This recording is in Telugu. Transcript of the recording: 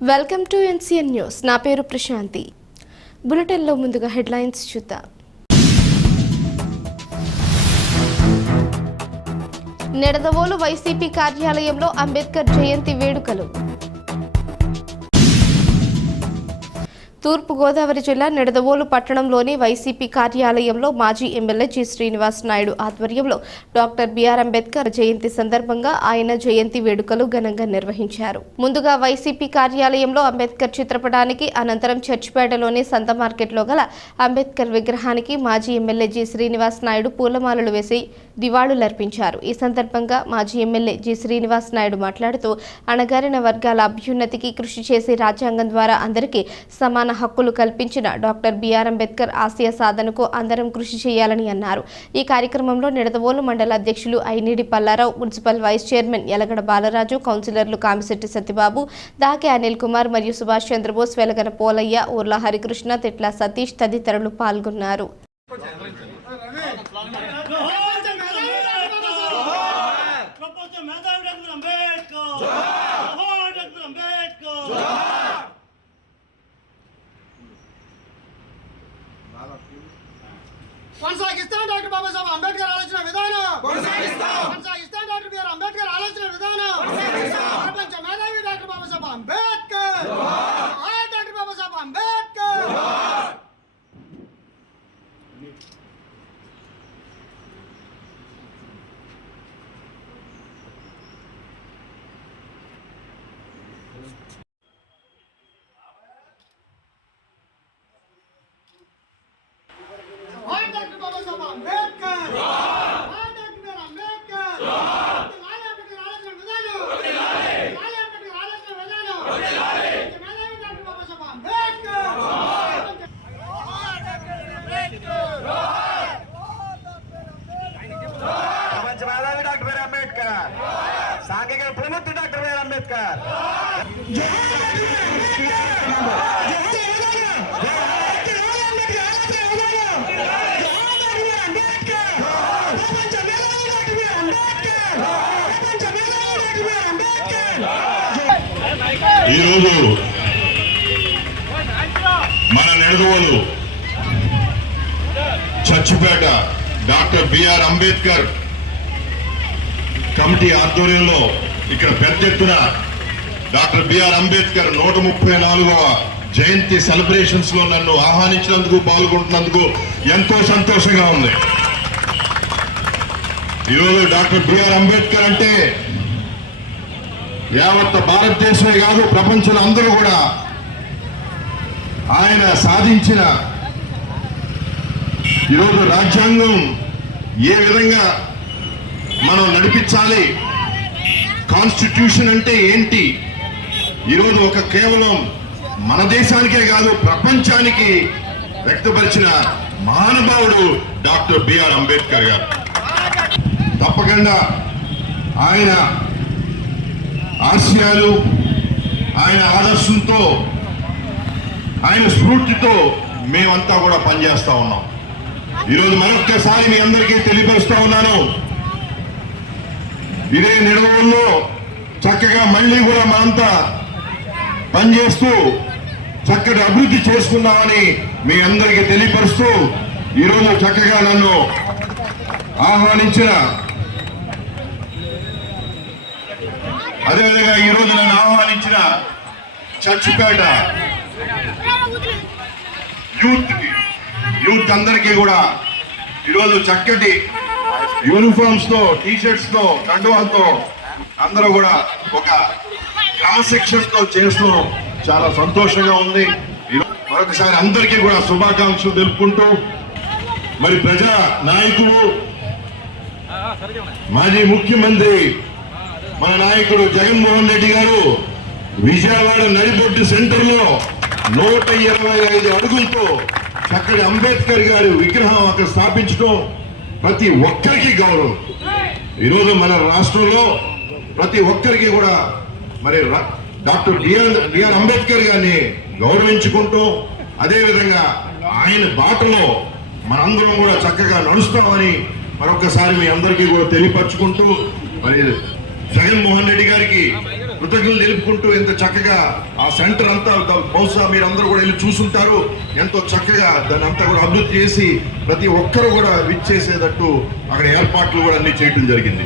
Welcome to NCN news. నా పేరు ప్రశాంతి. బులెటిన్లో ముందుగా హెడ్లైన్స్ చూద్దాం. నిడదవోలు వైసీపీ కార్యాలయంలో అంబేద్కర్ జయంతి వేడుకలు. తూర్పుగోదావరి జిల్లా నిడదవోలు పట్టణంలోని వైసీపీ కార్యాలయంలో మాజీ ఎమ్మెల్యే జి శ్రీనివాస్ నాయుడు ఆధ్వర్యంలో డాక్టర్ బిఆర్ అంబేద్కర్ జయంతి సందర్భంగా ఆయన జయంతి వేడుకలు ఘనంగా నిర్వహించారు. ముందుగా వైసీపీ కార్యాలయంలో అంబేద్కర్ చిత్రపటానికి, అనంతరం చర్చిపేటలోని సంత మార్కెట్లో గల అంబేద్కర్ విగ్రహానికి మాజీ ఎమ్మెల్యే జి శ్రీనివాస్ నాయుడు పూలమాలలు వేసి నివాళులర్పించారు. ఈ సందర్భంగా మాజీ ఎమ్మెల్యే జి శ్రీనివాస్ నాయుడు మాట్లాడుతూ, అణగారిన వర్గాల అభ్యున్నతికి కృషి చేసి రాజ్యాంగం ద్వారా అందరికీ సమాన హక్కులు కల్పించిన డాక్టర్ బిఆర్ అంబేద్కర్ ఆశయ సాధనకు అందరం కృషి చేయాలని అన్నారు. ఈ కార్యక్రమంలో నిడదవోలు మండల అధ్యక్షులు Ainidi Pallarao, municipal vice chairman Yalagada Balaraju, కౌన్సిలర్లు కామిశెట్టి సత్యబాబు, దాకే అనిల్ కుమార్ మరియు సుభాష్ చంద్రబోస్, వెలగన పోలయ్య, ఊర్ల హరికృష్ణ, తిట్ల సతీష్ తదితరులు పాల్గొన్నారు. కొనసాగిస్తాం డాక్టర్ బాబాసాహెబ్ అంబేద్కర్ ఆలోచన విధానం. కొనసాగిస్తాం డాక్టర్ బిఆర్ అంబేద్కర్ ఆలోచన విధానం. ప్రపంచ మేధావి డాక్టర్ బాబాసాహెబ్ అంబేద్కర్. డాక్టర్ బాబాసాహెబ్ అంబేద్కర్. సాంఘిక ప్రముఖ డాక్టర్ బిఆర్ అంబేద్కర్. ఈరోజు మన Nidadavolu Churchipeta doctor BR Ambedkar committee ఆధ్వర్యంలో ఇక్కడ పెద్ద ఎత్తున డాక్టర్ బిఆర్ అంబేద్కర్ 134వ జయంతి సెలబ్రేషన్స్ లో నన్ను ఆహ్వానించినందుకు, పాల్గొంటున్నందుకు ఎంతో సంతోషంగా ఉంది. ఈరోజు డాక్టర్ బిఆర్ అంబేద్కర్ అంటే యావత్ భారతదేశమే కాదు, ప్రపంచంలో అందరూ కూడా ఆయన సాధించిన ఈరోజు రాజ్యాంగం ఏ విధంగా మనం నడిపించాలి, కాన్స్టిట్యూషన్ అంటే ఏంటి, ఈరోజు ఒక కేవలం మన దేశానికే కాదు ప్రపంచానికి వ్యక్తపరిచిన మహానుభావుడు డాక్టర్ బిఆర్ అంబేద్కర్ గారు. తప్పకుండా ఆయన ఆశయాలు, ఆయన ఆదర్శంతో, ఆయన స్ఫూర్తితో మేమంతా కూడా పనిచేస్తా ఉన్నాం. ఈరోజు మరొక్కసారి మీ అందరికీ తెలియపరుస్తా ఉన్నాను, ఇదే నిడదవోలులో చక్కగా మళ్ళీ కూడా మనంతా పనిచేస్తూ చక్కటి అభివృద్ధి చేసుకుందామని మీ అందరికీ తెలియపరుస్తూ ఈరోజు చక్కగా నన్ను ఆహ్వానించిన, అదేవిధంగా ఈరోజు నన్ను ఆహ్వానించిన చర్చిపేట యూత్ అందరికీ కూడా ఈరోజు చక్కటి యూనిఫామ్స్ తో, టీషర్ట్స్ తో, కండువాలతో అందరూ కూడా ఒక క్రమశిక్షణతో చేస్తూ చాలా సంతోషంగా ఉంది. మరొకసారి అందరికీ కూడా శుభాకాంక్షలు తెలుపుకుంటూ, మరి ప్రజా నాయకులు, మాజీ ముఖ్యమంత్రి మన నాయకుడు జగన్మోహన్ రెడ్డి గారు విజయవాడ నడిబొడ్డు సెంటర్ లో 125 అడుగులతో చక్కటి అంబేద్కర్ గారి విగ్రహం అక్కడ స్థాపించడం ప్రతి ఒక్కరికి గౌరవం. ఈరోజు మన రాష్ట్రంలో ప్రతి ఒక్కరికి కూడా మరి డాక్టర్ బిఆర్ అంబేద్కర్ గారిని గౌరవించుకుంటూ, అదేవిధంగా ఆయన బాటలో మనందరం కూడా చక్కగా నడుస్తామని మరొకసారి మీ అందరికీ కూడా తెలియపరచుకుంటూ, మరి జగన్మోహన్ రెడ్డి గారికి కృతజ్ఞతలు తెలుపుకుంటూ ఎంత చక్కగా ఆ సెంటర్ అంతా బహుశా మీరందరూ కూడా వెళ్ళి చూసుంటారు. ఎంతో చక్కగా దాన్ని అంతా కూడా అభివృద్ధి చేసి ప్రతి ఒక్కరు కూడా విచ్చేసేటట్టు అక్కడ ఏర్పాట్లు కూడా అన్ని చేయటం జరిగింది.